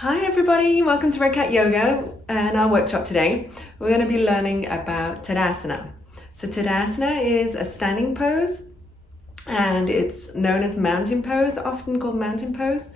Hi everybody, welcome to Red Cat Yoga and our workshop today. We're going to be learning about Tadasana. So Tadasana is a standing pose and it's known as mountain pose, often called mountain pose.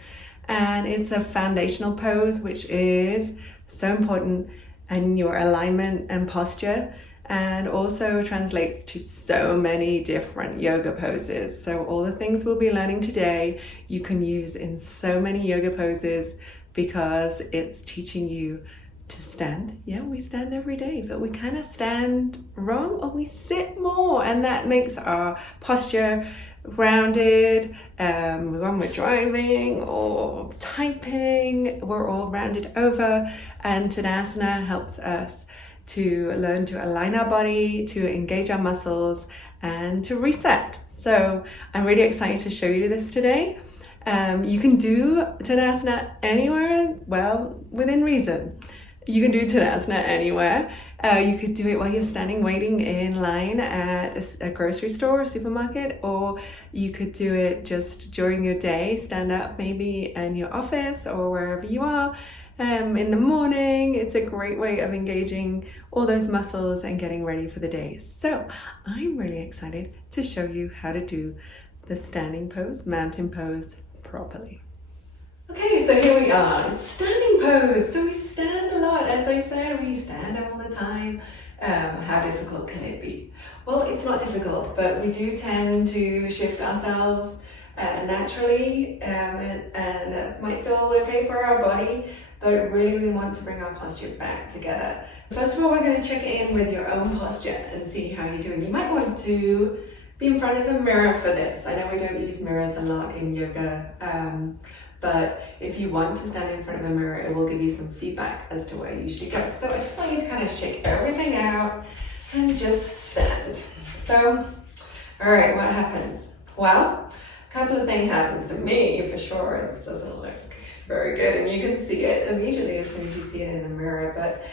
And it's a foundational pose which is so important in your alignment and posture, and also translates to so many different yoga poses. So all the things we'll be learning today you can use in so many yoga poses, because it's teaching you to stand. Yeah, we stand every day, but we kind of stand wrong, or we sit more, and that makes our posture rounded. When we're driving or typing, we're all rounded over, and Tadasana helps us to learn to align our body, to engage our muscles, and to reset. So I'm really excited to show you this today. You can do Tadasana anywhere, well, within reason. You can do Tadasana anywhere. You could do it while you're standing waiting in line at a grocery store or supermarket, or you could do it just during your day, stand up maybe in your office or wherever you are. In the morning, it's a great way of engaging all those muscles and getting ready for the day. So I'm really excited to show you how to do the standing pose, mountain pose, properly. Okay, so here we are. It's standing pose. So we stand a lot. As I said, we stand all the time. How difficult can it be? Well, it's not difficult, but we do tend to shift ourselves naturally, and it might feel okay for our body, but really we want to bring our posture back together. First of all, we're going to check in with your own posture and see how you're doing. You might want to be in front of a mirror for this. I know we don't use mirrors a lot in yoga, but if you want to stand in front of a mirror, it will give you some feedback as to where you should go. So I just want you to kind of shake everything out and just stand. So, all right, what happens? Well, a couple of things happens to me for sure. It doesn't look very good, and you can see it immediately as soon as you see it in the mirror, but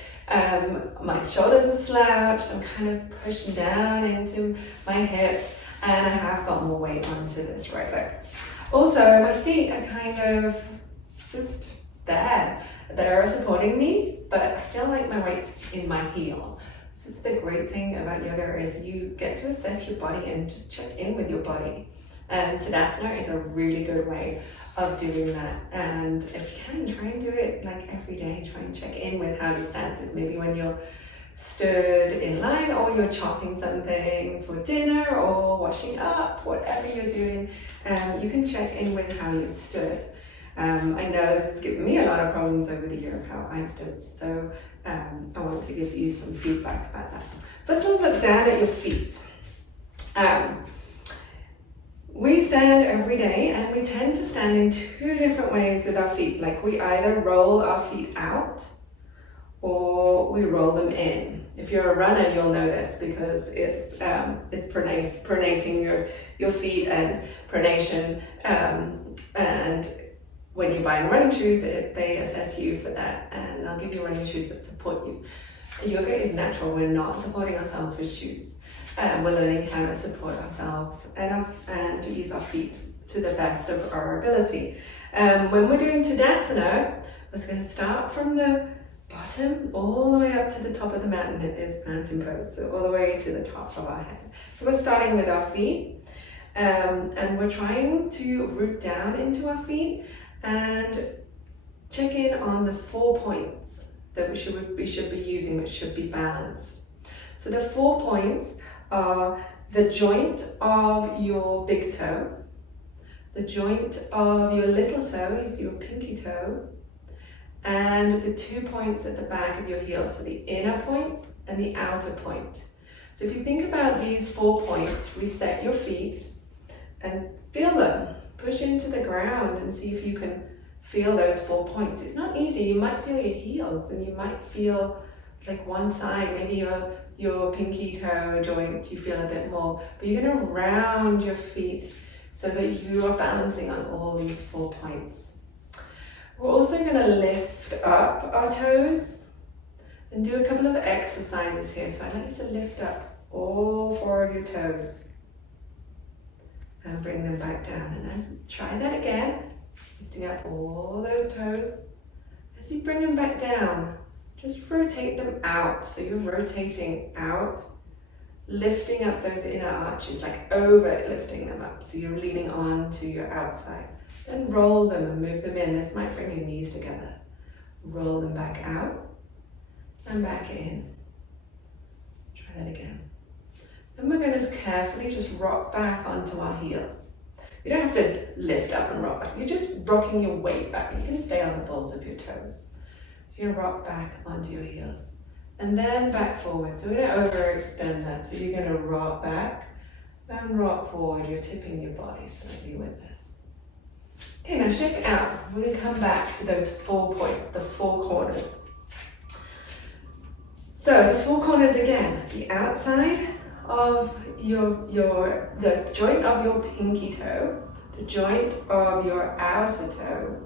my shoulders are slouched, I'm kind of pushing down into my hips, and I have got more weight onto this right leg. Also, my feet are kind of just there. They're supporting me, but I feel like my weight's in my heel. This is the great thing about yoga, is you get to assess your body and just check in with your body. And Tadasana is a really good way of doing that. And if you can, try and do it like every day. Try and check in with how your stance is. Maybe when you're stood in line, or you're chopping something for dinner, or washing up, whatever you're doing, you can check in with how you stood. I know this has given me a lot of problems over the year of how I've stood, so I want to give you some feedback about that. First of all, look down at your feet. We stand every day, and we tend to stand in two different ways with our feet. Like, we either roll our feet out or we roll them in. If you're a runner, you'll know this, because it's pronating your feet and pronation. And when you're buying running shoes, they assess you for that, and they'll give you running shoes that support you. Yoga is natural. We're not supporting ourselves with shoes. We're learning how to support ourselves and to use our feet to the best of our ability. When we're doing Tadasana, we're going to start from the bottom all the way up to the top of the mountain. It is mountain pose, so all the way to the top of our head. So we're starting with our feet, and we're trying to root down into our feet and check in on the 4 points that we should be using, which should be balanced. So the 4 points are the joint of your big toe, the joint of your little toe, is your pinky toe, and the 2 points at the back of your heel, so the inner point and the outer point. So if you think about these 4 points, reset your feet and feel them. Push into the ground and see if you can feel those 4 points. It's not easy. You might feel your heels, and you might feel like one side, maybe your pinky toe joint, you feel a bit more, but you're going to round your feet so that you are balancing on all these 4 points. We're also going to lift up our toes and do a couple of exercises here. So I'd like you to lift up all 4 of your toes and bring them back down. And try that again, lifting up all those toes As you bring them back down, just rotate them out. So you're rotating out, lifting up those inner arches, like over lifting them up. So you're leaning on to your outside. Then roll them and move them in. This might bring your knees together. Roll them back out and back in. Try that again. And we're going to carefully just rock back onto our heels. You don't have to lift up and rock back. You're just rocking your weight back. You can stay on the balls of your toes. You're going to rock back onto your heels. And then back forward. So we're going to overextend that. So you're going to rock back and rock forward. You're tipping your body slightly with this. Okay, now check out. We're going to come back to those 4 points, the 4 corners. So the 4 corners again, the outside of the joint of your pinky toe, the joint of your outer toe,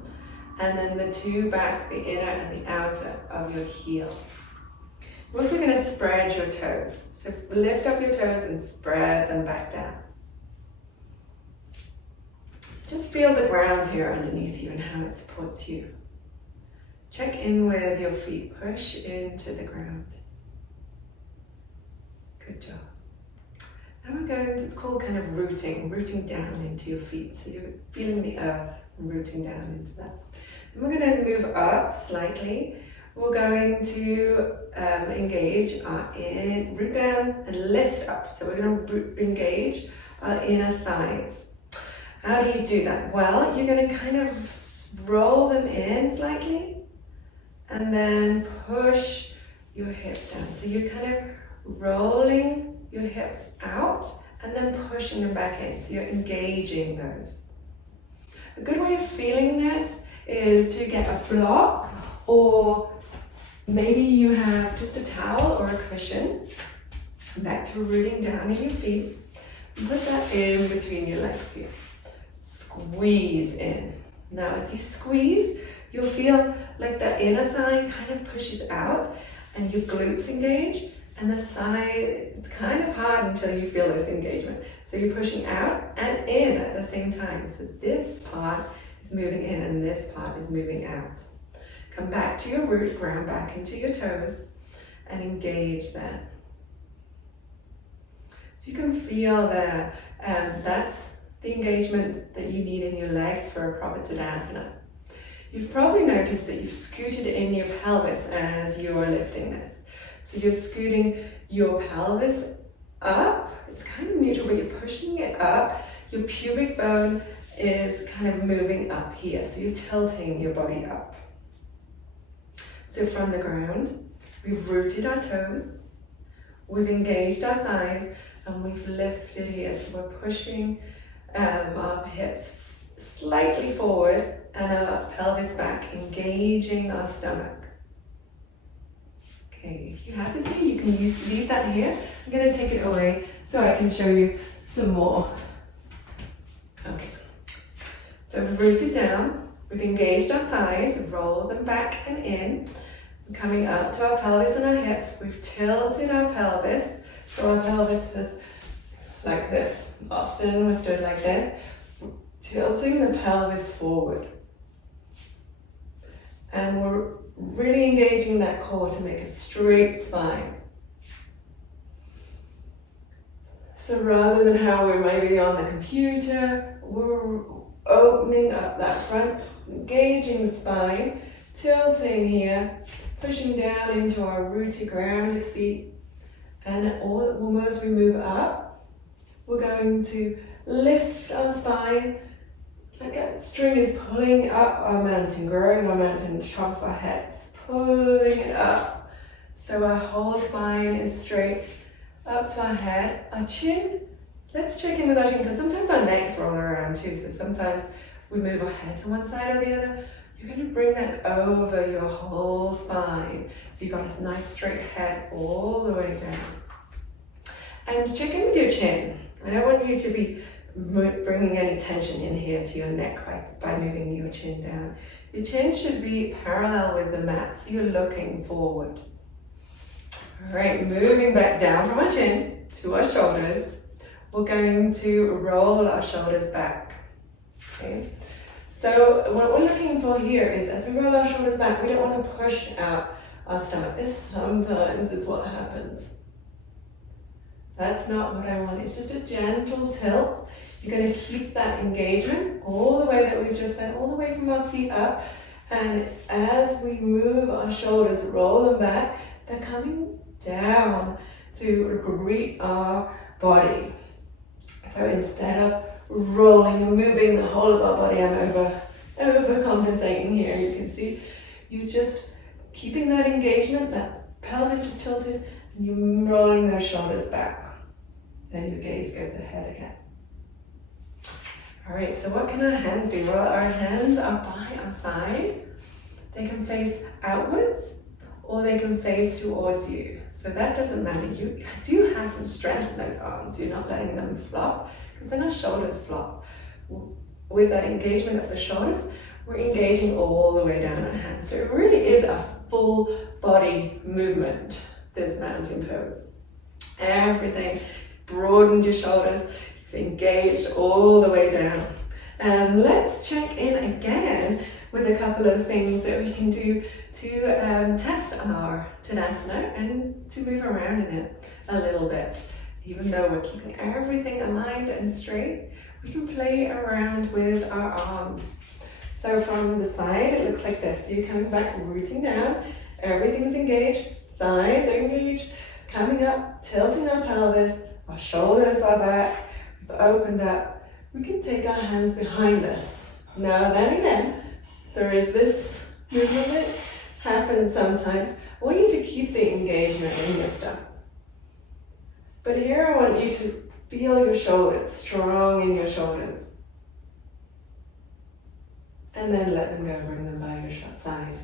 and then the 2 back, the inner and the outer of your heel. We're also going to spread your toes. So lift up your toes and spread them back down. Just feel the ground here underneath you and how it supports you. Check in with your feet. Push into the ground. Good job. Now we're going to, it's called kind of rooting down into your feet. So you're feeling the earth and rooting down into that. And we're going to move up slightly. We're going to engage our root down and lift up. So we're going to engage our inner thighs. How do you do that? Well, you're going to kind of roll them in slightly and then push your hips down. So you're kind of rolling your hips out and then pushing them back in. So you're engaging those. A good way of feeling this is to get a block, or maybe you have just a towel or a cushion. Back to rooting down in your feet. Put that in between your legs here. Squeeze in. Now as you squeeze, you'll feel like the inner thigh kind of pushes out and your glutes engage, and the side, it's kind of hard until you feel this engagement. So you're pushing out and in at the same time. So this part is moving in and this part is moving out. Come back to your root, ground back into your toes and engage that. So you can feel that that's the engagement that you need in your legs for a proper Tadasana. You've probably noticed that you've scooted in your pelvis as you're lifting this. So you're scooting your pelvis up. It's kind of neutral, but you're pushing it up. Your pubic bone is kind of moving up here. So you're tilting your body up. So from the ground, we've rooted our toes. We've engaged our thighs and we've lifted here. So we're pushing our hips slightly forward and our pelvis back, engaging our stomach. Okay, if you have this here, you can leave that here. I'm going to take it away so I can show you some more. Okay, so we've rooted down, we've engaged our thighs, roll them back and in. We're coming up to our pelvis and our hips. We've tilted our pelvis, so our pelvis is like this. Often we're stood like this, tilting the pelvis forward. And we're really engaging that core to make a straight spine. So rather than how we're maybe on the computer, we're opening up that front, engaging the spine, tilting here, pushing down into our rooted, grounded feet. And almost we move up, we're going to lift our spine like a string is pulling up our mountain, growing our mountain, top of our heads, pulling it up. So our whole spine is straight up to our head. Our chin, let's check in with our chin because sometimes our necks roll around too. So sometimes we move our head to one side or the other. You're going to bring that over your whole spine. So you've got a nice straight head all the way down. And check in with your chin. I don't want you to be bringing any tension in here to your neck by moving your chin down. Your chin should be parallel with the mat, so you're looking forward. All right, moving back down from our chin to our shoulders. We're going to roll our shoulders back. Okay. So So what we're looking for here is, as we roll our shoulders back, we don't want to push out our stomach. This sometimes is what happens. That's not what I want. It's just a gentle tilt. You're going to keep that engagement all the way that we've just said, all the way from our feet up. And as we move our shoulders, roll them back, they're coming down to greet our body. So instead of rolling and moving the whole of our body, I'm overcompensating here. You can see you just keeping that engagement, that pelvis is tilted, and you're rolling those shoulders back. Then your gaze goes ahead again. All right, so what can our hands do? Well, our hands are by our side. They can face outwards or they can face towards you. So that doesn't matter. You do have some strength in those arms. You're not letting them flop because then our shoulders flop. With that engagement of the shoulders, we're engaging all the way down our hands. So it really is a full body movement, this mountain pose. Everything, broadened your shoulders, you've engaged all the way down. And let's check in again with a couple of things that we can do to test our Tadasana and to move around in it a little bit. Even though we're keeping everything aligned and straight, we can play around with our arms. So from the side, it looks like this. You're coming back, rooting down, everything's engaged, thighs are engaged, coming up, tilting our pelvis, our shoulders are back, we've opened up. We can take our hands behind us. Now then again, there is this movement that happens sometimes. I want you to keep the engagement in your stomach. But here I want you to feel your shoulders, strong in your shoulders. And then let them go, bring them by your side.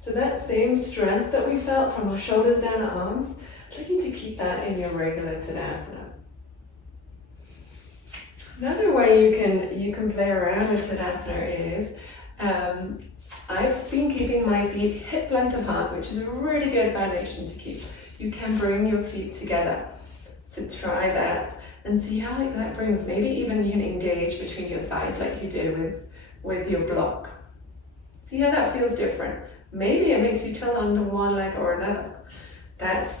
So that same strength that we felt from our shoulders down our arms, I'd like you to keep that in your regular Tadasana. Another way you can play around with Tadasana is, I've been keeping my feet hip length apart, which is a really good foundation to keep. You can bring your feet together. So try that and see how that brings. Maybe even you can engage between your thighs like you did with your block. See how that feels different. Maybe it makes you tilt onto one leg or another. That's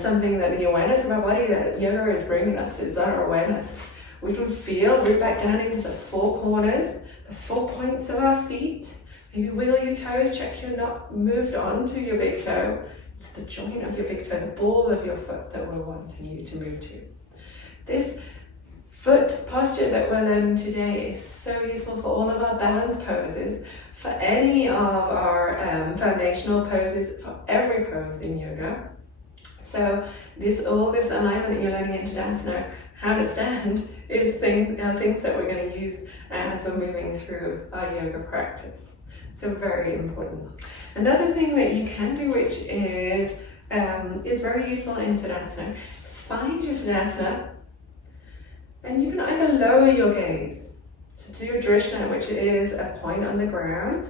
something that the awareness of our body that yoga is bringing us, is our awareness. We can feel, root back down into the four corners, the 4 points of our feet. Maybe wiggle your toes, check you're not moved on to your big toe. It's the joint of your big toe, the ball of your foot that we're wanting you to move to. This foot posture that we're learning today is so useful for all of our balance poses, for any of our foundational poses, for every pose in yoga. So all this alignment that you're learning in Tadasana, how to stand, is things that we're going to use as we're moving through our yoga practice. So very important. Another thing that you can do, which is very useful in Tadasana, find your Tadasana, and you can either lower your gaze. So do your Drishna, which is a point on the ground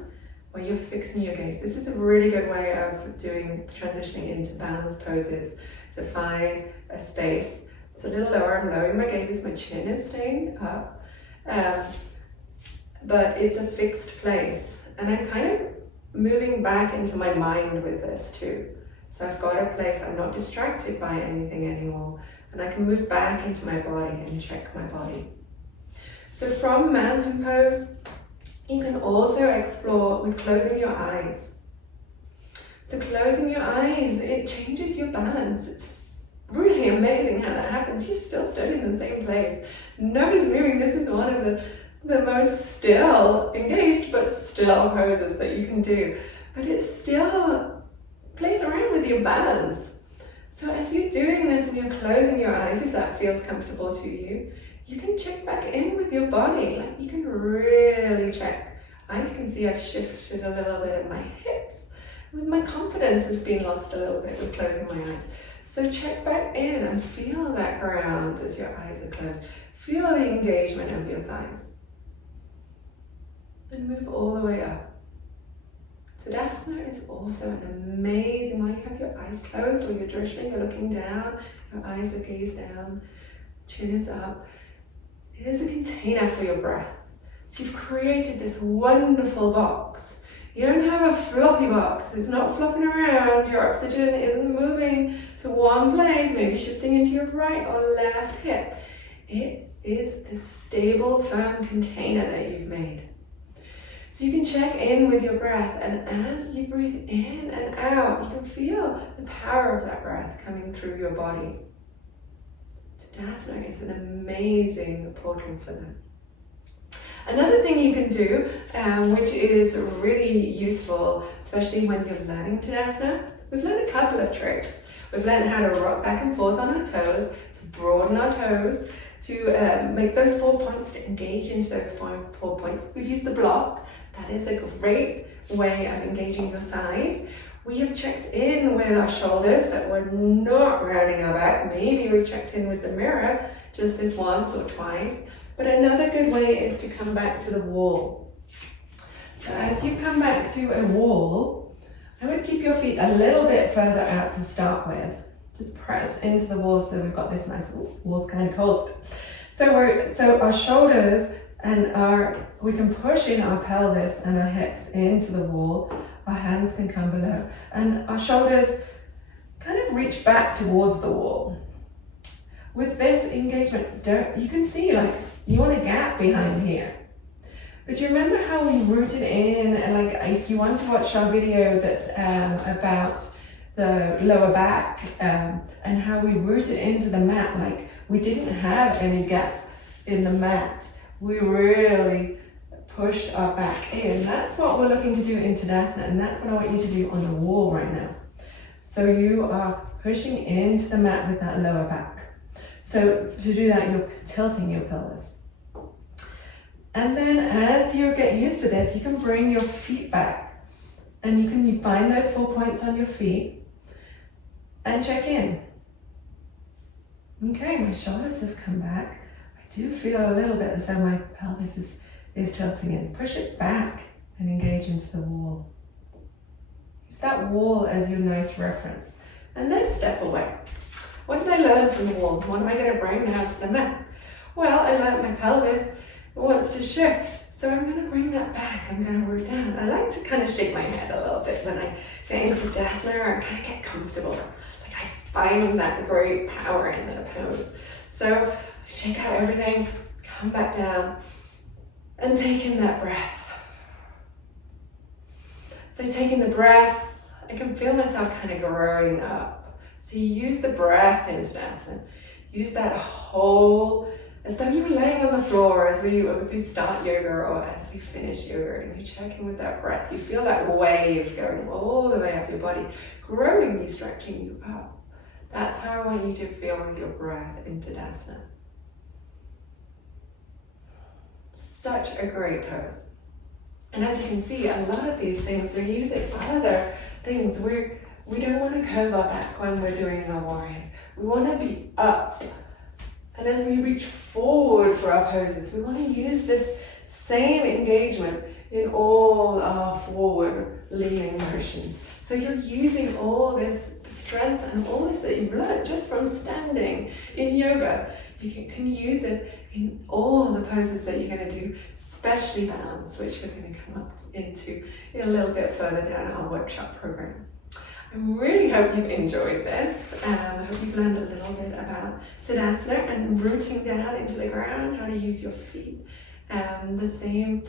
where you're fixing your gaze. This is a really good way of transitioning into balance poses, to find a space. It's a little lower. I'm lowering my gaze as my chin is staying up, but it's a fixed place. And I'm kind of moving back into my mind with this too. So I've got a place, I'm not distracted by anything anymore, and I can move back into my body and check my body. So from mountain pose, you can also explore with closing your eyes. So closing your eyes, it changes your balance. It's really amazing how that happens. You're still stood in the same place. Nobody's moving. This is one of the most still engaged but still poses that you can do. But it still plays around with your balance. So as you're doing this and you're closing your eyes, if that feels comfortable to you, you can check back in with your body. Like, you can really check. I can see I've shifted a little bit at my hips. My confidence has been lost a little bit with closing my eyes. So check back in and feel that ground as your eyes are closed. Feel the engagement of your thighs. And move all the way up. Tadasana is also an amazing way. You have your eyes closed or you're drishna, you're looking down, your eyes are gazed down, chin is up. It is a container for your breath. So you've created this wonderful box. You don't have a floppy box. It's not flopping around. Your oxygen isn't moving to one place, maybe shifting into your right or left hip. It is this stable, firm container that you've made. So you can check in with your breath, and as you breathe in and out, you can feel the power of that breath coming through your body. Tadasana is an amazing portal for that. Another thing you can do, which is really useful, especially when you're learning Tadasana, we've learned a couple of tricks. We've learned how to rock back and forth on our toes, to broaden our toes, to make those 4 points, to engage into those 4 points. We've used the block. That is a great way of engaging your thighs. We have checked in with our shoulders, that we're not rounding our back. Maybe we've checked in with the mirror just this once or twice. But another good way is to come back to the wall. So as you come back to a wall, I would keep your feet a little bit further out to start with. Just press into the wall so we've got this nice wall's kind of cold. So our shoulders and we can push in our pelvis and our hips into the wall. Our hands can come below, and our shoulders kind of reach back towards the wall. With this engagement, you can see like you want a gap behind here. But you remember how we rooted in, and like if you want to watch our video that's about the lower back and how we rooted into the mat, like we didn't have any gap in the mat. We really pushed our back in. That's what we're looking to do in Tadasana, and that's what I want you to do on the wall right now. So you are pushing into the mat with that lower back. So to do that, you're tilting your pelvis. And then as you get used to this, you can bring your feet back, and you can find those 4 points on your feet and check in. Okay, my shoulders have come back. I do feel a little bit as though my pelvis is tilting in. Push it back and engage into the wall. Use that wall as your nice reference. And then step away. What did I learn from the wall? What am I going to bring now to the mat? Well, I learned my pelvis wants to shift. So I'm going to bring that back. I'm going to root down. I like to kind of shake my head a little bit when I get into Tadasana and kind of get comfortable. Like I find that great power in that pose. So shake out everything, come back down, and take in that breath. So taking the breath, I can feel myself kind of growing up. So you use the breath in Tadasana. Use that whole, as though you were laying on the floor as we start yoga or as we finish yoga, and you check in with that breath. You feel that wave going all the way up your body, growing you, stretching you up. That's how I want you to feel with your breath in Tadasana. Such a great pose. And as you can see, a lot of these things we use it for other things. We don't want to curve our back when we're doing our warriors. We want to be up. And as we reach forward for our poses, we want to use this same engagement in all our forward leaning motions. So you're using all this strength and all this that you've learned just from standing in yoga. You can use it in all the poses that you're going to do, especially balance, which we're going to come up into a little bit further down our workshop program. I really hope you've enjoyed this. I hope you've learned a little bit about Tadasana and rooting down into the ground, how to use your feet, the same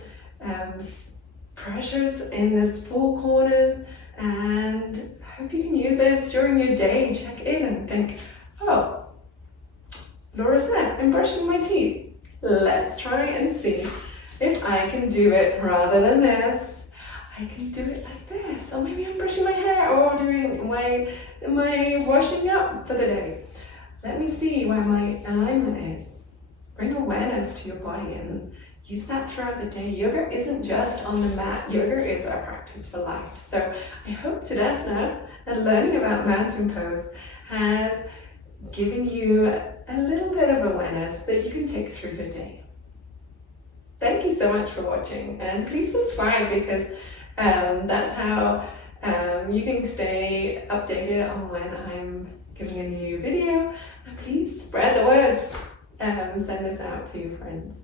pressures in the four corners, and I hope you can use this during your day. Check in and think, oh, Laura said, I'm brushing my teeth. Let's try and see if I can do it rather than this. I can do it like this, or maybe I'm brushing my hair or doing my washing up for the day. Let me see where my alignment is. Bring awareness to your body and use that throughout the day. Yoga isn't just on the mat. Yoga is our practice for life. So I hope Tadasana and learning about mountain pose has given you a little bit of awareness that you can take through your day. Thank you so much for watching, and please subscribe because that's how you can stay updated on when I'm giving a new video. And please spread the words, send this out to your friends.